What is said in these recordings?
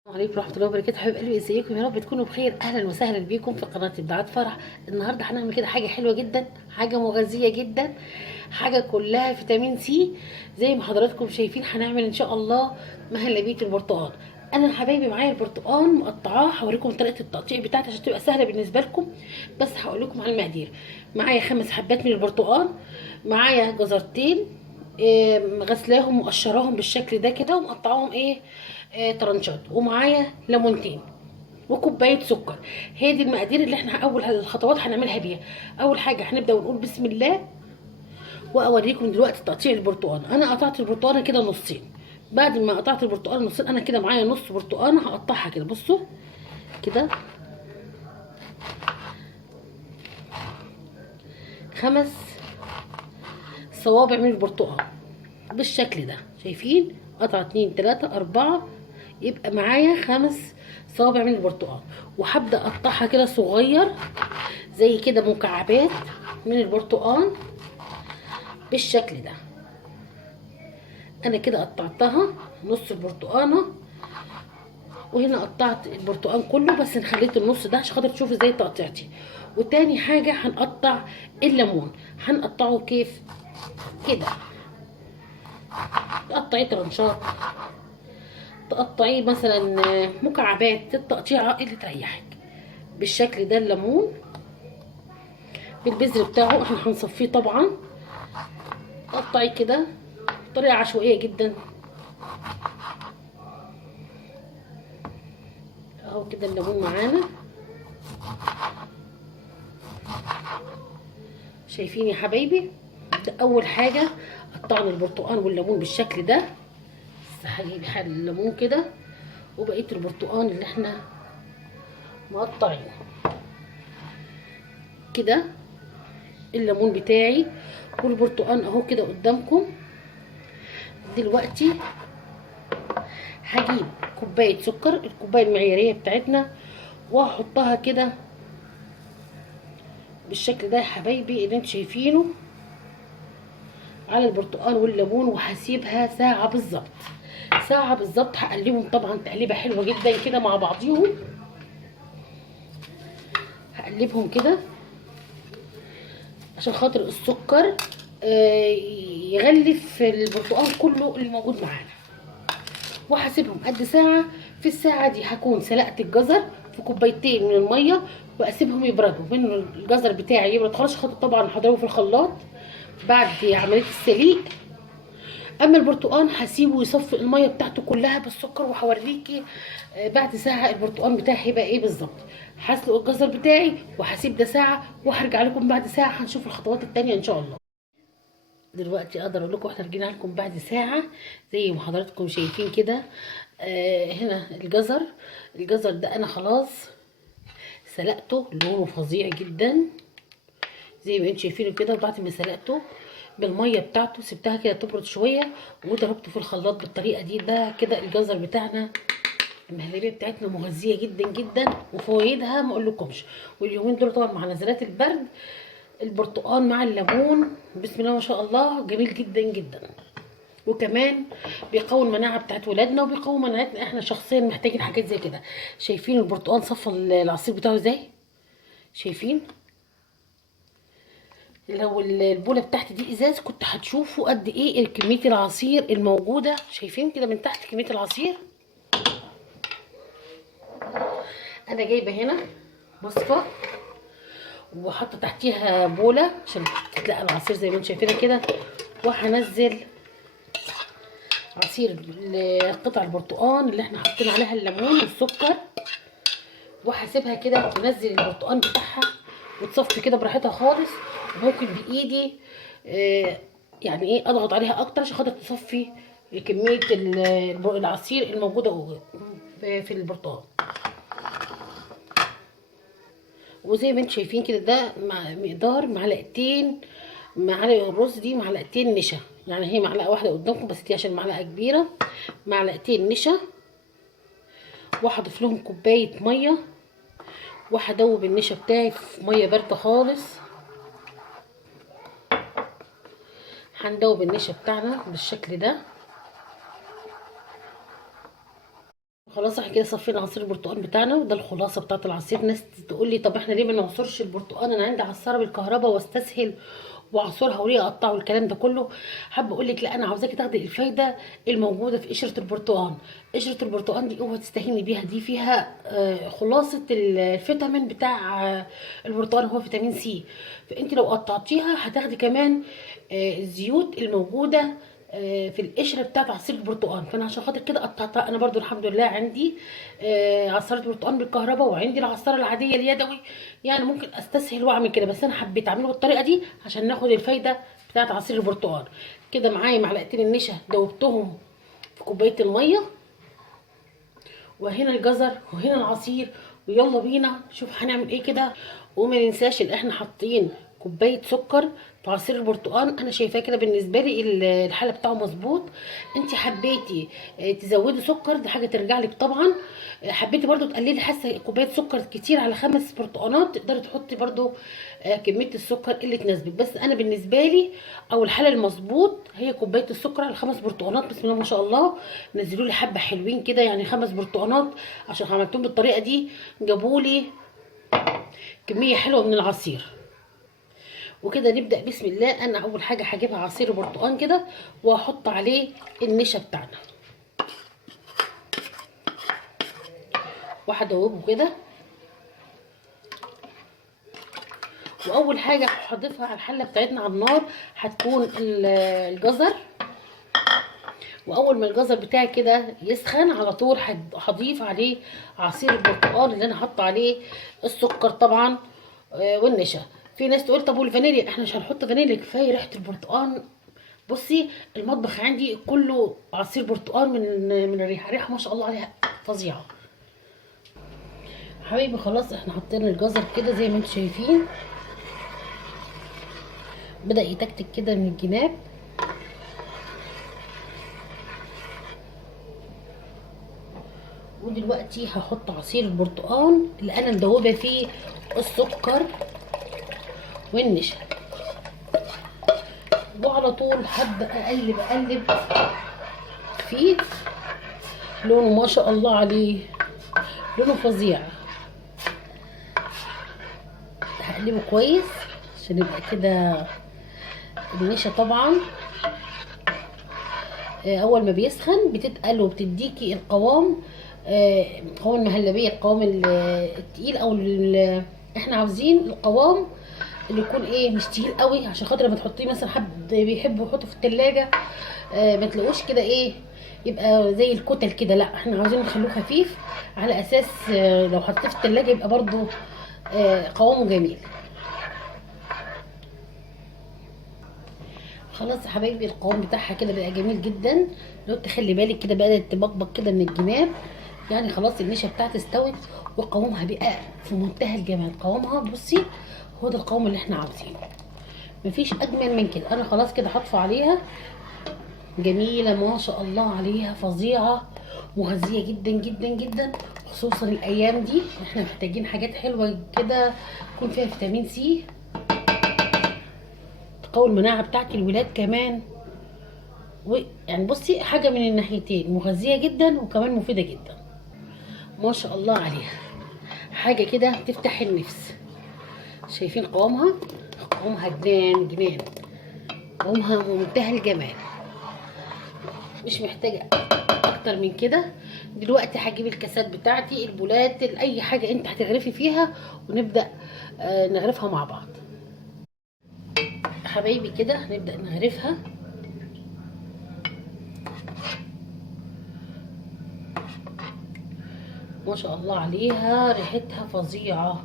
السلام عليكم ورحمة الله وبركاته. حبايب قلبي، ازيكم؟ يا رب تكونوا بخير. اهلا وسهلا بيكم في قناة ابداعات فرح. النهارده هنعمل كده حاجة حلوة جدا، حاجة مغذية جدا، حاجة كلها فيتامين سي. زي ما حضراتكم شايفين هنعمل ان شاء الله مهلبية البرتقال. انا يا حبايبي معايا البرتقال مقطعاه، هوريكم طريقة التقطيع بتاعتي عشان تبقى سهلة بالنسبة لكم. بس هقول لكم على المقادير. معايا 5 حبات من البرتقال، معايا جزرتين، غسلاهم وقشراهم بالشكل ده كده ومقطعاهم طرنشات، ومعايا ليمونتين وكوبايه سكر. هي دي المقادير اللي احنا اول الخطوات هنعملها بيها. اول حاجه هنبدا ونقول بسم الله، واوريكم دلوقتي تقطيع البرتقال. انا قطعت البرتقاله كده نصين. بعد ما قطعت البرتقاله نصين انا كده معايا نص برتقاله هقطعها كده، بصوا كده 5 صوابع من البرتقال بالشكل ده. شايفين؟ قطعة 2 3 4، يبقى معايا 5 صوابع من البرتقال. وهبدأ اقطعها كده صغير زي كده مكعبات من البرتقال بالشكل ده. انا كده قطعتها نص البرتقانه، وهنا قطعت البرتقال كله بس خليت النص ده عشان خاطر تشوفوا ازاي تقطيعتي. وتاني حاجه هنقطع الليمون. هنقطعه كيف كده، تقطعيه ترنشات، تقطعيه مثلا مكعبات، التقطيعه اللي تريحك بالشكل ده. الليمون بالبذر بتاعه احنا هنصفيه طبعا. تقطعيه كده بطريقه عشوائيه جدا اهو كده. الليمون معانا، شايفين يا حبايبي؟ ده اول حاجه قطعنا البرتقال والليمون بالشكل ده. بس هجيب الليمون كده وبقيه البرتقال اللي احنا مقطعينه كده. الليمون بتاعي والبرتقال اهو كده قدامكم. دلوقتي هجيب كوبايه سكر، الكوبايه المعياريه بتاعتنا، وهحطها كده بالشكل ده يا حبايبي اللي انتوا شايفينه على البرتقال والليمون. وهسيبها ساعه بالظبط. ساعه بالظبط هقلبهم طبعا تقليبه حلوه جدا كده مع بعضيهم. هقلبهم كده عشان خاطر السكر يغلف البرتقال كله اللي موجود معانا. وهسيبهم قد ساعه. في الساعه دي هكون سلقت الجزر في كوبايتين من الميه، واسيبهم يبردوا. من الجزر بتاعي يبرد خالص خاطر طبعا هضربه في الخلاط بعد عمليه السليق. اما البرتقال هسيبه يصفي الميه بتاعته كلها بالسكر، وهوريكي بعد ساعه البرتقال بتاعي هيبقى ايه بالظبط. هسلق الجزر بتاعي وهسيب ده ساعه، وهرجع لكم بعد ساعه هنشوف الخطوات التانية ان شاء الله. دلوقتي اقدر اقول لكم احنا رجعنا لكم بعد ساعه زي ما حضراتكم شايفين كده. هنا الجزر ده انا خلاص سلقته، لونه فظيع جدا زي ما انتم شايفينه كده. وبعد ما سلقته بالميه بتاعته سبتها كده تبرد شويه، وضربته في الخلاط بالطريقه دي. ده كده الجزر بتاعنا. المهلبيه بتاعتنا مغذيه جدا جدا، وفوائدها ما اقولكمش. واليومين دول طبعا مع نزلات البرد البرتقال مع الليمون بسم الله ما شاء الله جميل جدا جدا. وكمان بيقوي المناعه بتاعت ولادنا وبيقوي مناعتنا احنا شخصيا، محتاجين حاجات زي كده. شايفين البرتقال صفى العصير بتاعه ازاي؟ شايفين؟ لو البوله بتاعتي دي ازاز كنت هتشوفوا قد ايه كميه العصير الموجوده. شايفين كده من تحت كميه العصير؟ انا جايبه هنا مصفى وحاطه تحتيها بوله عشان تتلقى العصير زي ما انتم شايفينها كده. وهنزل عصير قطع البرتقال اللي احنا حاطين عليها الليمون والسكر، وهسيبها كده تنزل البرتقال بتاعها وتصفي كده براحتها خالص. وممكن بايدي يعني ايه اضغط عليها اكتر عشان خاطر تصفي كميه العصير الموجوده في البرتقال. وزي ما انتم شايفين كده ده مقدار معلقتين. معلقه الرز دي معلقتين نشا، يعني هي معلقه واحده قدامكم بس دي عشان معلقه كبيره. معلقتين نشا، وهضيف لهم كوبايه ميه، وهدوب النشا بتاعي في ميه بارده خالص. هندوب النشا بتاعنا بالشكل ده. خلاص احنا كده صفينا عصير البرتقال بتاعنا، وده الخلاصه بتاعه العصير. ناس تقول لي طب احنا ليه ما نعصرش البرتقال؟ انا عندي عصاره بالكهرباء واستسهل واعصرها وليه اقطعه والكلام ده كله. حابه اقول لك لا، انا عاوزاكي تاخدي الفايده الموجوده في قشره البرتقال. قشره البرتقال دي اوعي تستهيني بيها، دي فيها خلاصه الفيتامين بتاع البرتقال، هو فيتامين سي. فانت لو قطعتيها هتاخدي كمان الزيوت الموجوده في القشره بتاعت عصير البرتقال. فانا عشان خاطر كده قطعتها. انا برضو الحمد لله عندي عصاره برتقال بالكهرباء، وعندي العصاره العاديه اليدوي. يعني ممكن استسهل واعمل كده، بس انا حبيت اعمله بالطريقه دي عشان ناخد الفايده بتاعت عصير البرتقال. كده معايا معلقتين النشا دوبتهم في كوبايه الميه، وهنا الجزر وهنا العصير. ويلا بينا نشوف هنعمل ايه كده. وما ننساش ان احنا حاطين كوبايه سكر في عصير البرتقال. انا شايفاه كده بالنسبه لي الحاله بتاعه مظبوط. انت حبيتي تزودي سكر، دي حاجه ترجع لك طبعا. حبيتي برضو تقللي، حاسه كوبايه سكر كتير على 5 برتقانات، تقدري تحطي برضو كميه السكر اللي تناسبك. بس انا بالنسبه لي او الحاله المظبوط هي كوبايه السكر على 5 برتقانات. بسم الله ما شاء الله، نزلوا لي حبه حلوين كده، يعني 5 برتقانات عشان عملتهم بالطريقه دي جابوا لي كميه حلوه من العصير. وكده نبدا بسم الله. انا اول حاجه هجيبها عصير برتقان كده، وهحط عليه النشا بتاعنا وهدوبه كده. واول حاجه هضيفها على الحله بتاعتنا على النار هتكون الجزر. واول ما الجزر بتاعي كده يسخن على طول هضيف عليه عصير البرتقال اللي انا حاطه عليه السكر طبعا والنشا. في ناس تقول طب والفانيليا؟ احنا مش هنحط فانيليا، كفايه ريحه البرتقال. بصي المطبخ عندي كله عصير برتقال من الريحه ما شاء الله عليها فظيعه. حبايبي خلاص احنا حطينا الجزر كده زي ما انتم شايفين، بدأ يتكتك كده من الجناب. ودلوقتي هحط عصير البرتقال اللي انا مدوبه فيه السكر والنشا، وعلى طول هبدا اقلب فيه. لونه ما شاء الله عليه، لونه فظيع. هقلبه كويس عشان يبقى كده النشا طبعا اول ما بيسخن بتتقل وبتديكي القوام، قوام المهلبيه، القوام التقيل او احنا عاوزين القوام اللي يكون ايه مش تقيل قوي، عشان خاطر لما تحطيه مثلا حد بيحب يحطه في التلاجة ما تلاقوش كده ايه يبقى زي الكتل كده. لا احنا عاوزين نخلوه خفيف على اساس لو حطيته في التلاجة يبقى برضو قوامه جميل. خلاص يا حبايبي القوام بتاعها كده بقى جميل جدا. لو تخلي بالك كده بدات تبقبق كده من الجناب، يعني خلاص النشا بتاعتي استوت وقوامها بقى في منتهى الجمال. قوامها بصي هو ده القوام اللي احنا عاوزينه، مفيش اجمل من كده. انا خلاص كده هطفي عليها. جميله ما شاء الله عليها، فظيعه مغذيه جدا جدا جدا، خصوصا الايام دي احنا محتاجين حاجات حلوه كده يكون فيها فيتامين سي، تقوي المناعه بتاعت الولاد كمان. ويعني بصي حاجه من الناحيتين، مغذيه جدا وكمان مفيده جدا ما شاء الله عليها. حاجه كده تفتح النفس. شايفين قوامها؟ قوامها جنان جنان، قوامها منتهى الجمال، مش محتاجه اكتر من كده. دلوقتي هجيب الكاسات بتاعتي، البولات، اي حاجه انت هتغرفي فيها، ونبدا نغرفها مع بعض. حبايبي كده هنبدا نغرفها. ما شاء الله عليها، ريحتها فظيعه،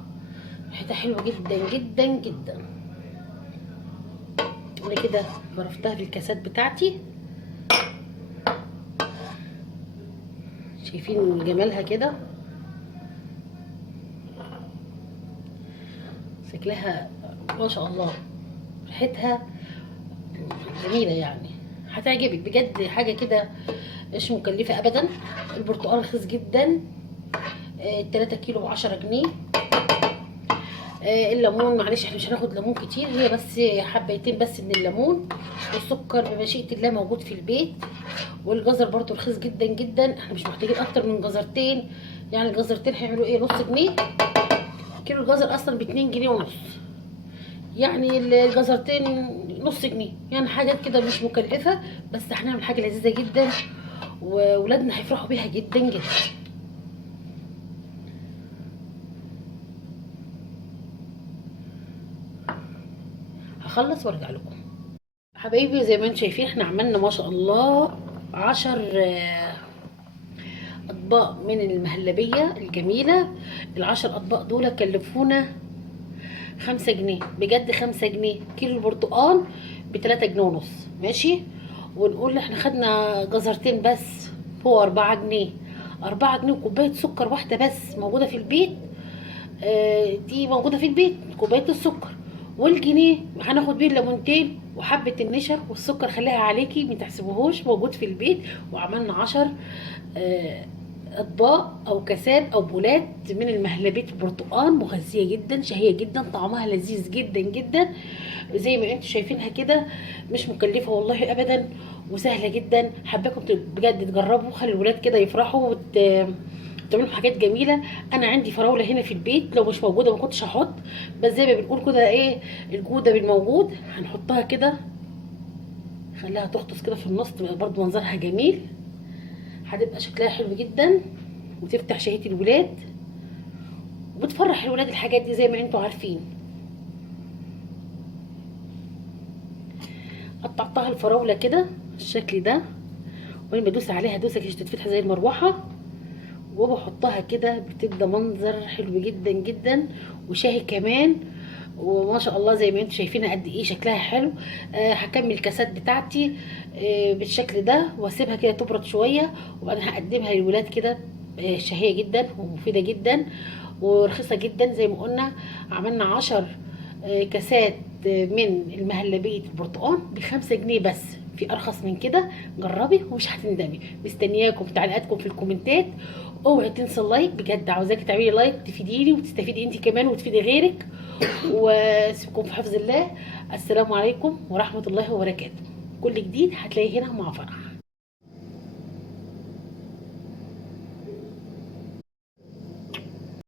ريحتها حلوه جدا جدا جدا. انا كده غرفتها في الكاسات بتاعتي، شايفين جمالها كده، شكلها ما شاء الله، ريحتها جميله، يعني هتعجبك بجد. حاجه كده مش مكلفه ابدا. البرتقال رخيص جدا، 3 كيلو ب10 جنيه. الليمون معلش احنا مش هناخد ليمون كتير، هي بس حبيتين بس من الليمون. والسكر بمشيئة الله موجود في البيت. والجزر برضو رخيص جدا جدا، احنا مش محتاجين اكتر من جزرتين. يعني الجزرتين هيعملوا ايه؟ نص جنيه. كيلو الجزر اصلا ب2 جنيه ونص، يعني الجزرتين نص جنيه، يعني حاجات كده مش مكلفه. بس هنعمل حاجه لذيذه جدا وولادنا هيفرحوا بيها جدا جدا. هخلص وارجع لكم حبايبي. زي ما انتم شايفين احنا عملنا ما شاء الله 10 اطباق من المهلبيه الجميله. ال10 اطباق دول كلفونا 5 جنيه، بجد 5 جنيه. كيلو البرتقال ب3 جنيه ونص، ماشي. ونقول احنا خدنا جزرتين بس، هو 4 جنيه. 4 جنيه وكوبايه سكر واحده بس موجوده في البيت. دي موجوده في البيت كوبايه السكر. والجنيه هناخد بيه الليمونتين وحبه النشا والسكر، خليها عليكي ما تحسبوهوش، موجود في البيت. وعملنا 10 اطباق او كاسات او بولات من المهلبيه البرتقال، مغذيه جدا شهيه جدا، طعمها لذيذ جدا جدا. زي ما انتم شايفينها كده، مش مكلفه والله ابدا، وسهله جدا. حباكم بجد تجربوا، خلي الولاد كده يفرحوا تعملوا حاجات جميله. انا عندي فراوله هنا في البيت، لو مش موجوده ما كنتش هحط، بس زي ما بنقول كده ايه، الجوده بالموجود. هنحطها كده، خليها تغطس كده في النص، تبقى برضو منظرها جميل، هتبقى شكلها حلو جدا وتفتح شهية الولاد وبتفرح الولاد. الحاجات دي زي ما انتوا عارفين. قطعتها الفراوله كده بالشكل ده، وانا بدوس عليها دوسه عشان تتفتح زي المروحه، وبحطها كده، بتبقى منظر حلو جدا جدا وشاهي كمان. وما شاء الله زي ما انتم شايفينها قد ايه شكلها حلو. هكمل الكاسات بتاعتي بالشكل ده، واسيبها كده تبرد شويه، وبعدين هقدمها للولاد كده. شهيه جدا ومفيده جدا ورخيصه جدا. زي ما قلنا عملنا 10 كاسات من المهلبيه البرتقال ب5 جنيه بس، في ارخص من كده؟ جربي ومش هتندمي. مستنياكم تعليقاتكم في الكومنتات. اوعي تنسى اللايك، بجد عاوزاكي تعملي لايك تفيديني وتستفيدي انت كمان وتفيدي غيرك. وسيبكم في حفظ الله. السلام عليكم ورحمه الله وبركاته. كل جديد هتلاقيه هنا مع فرح.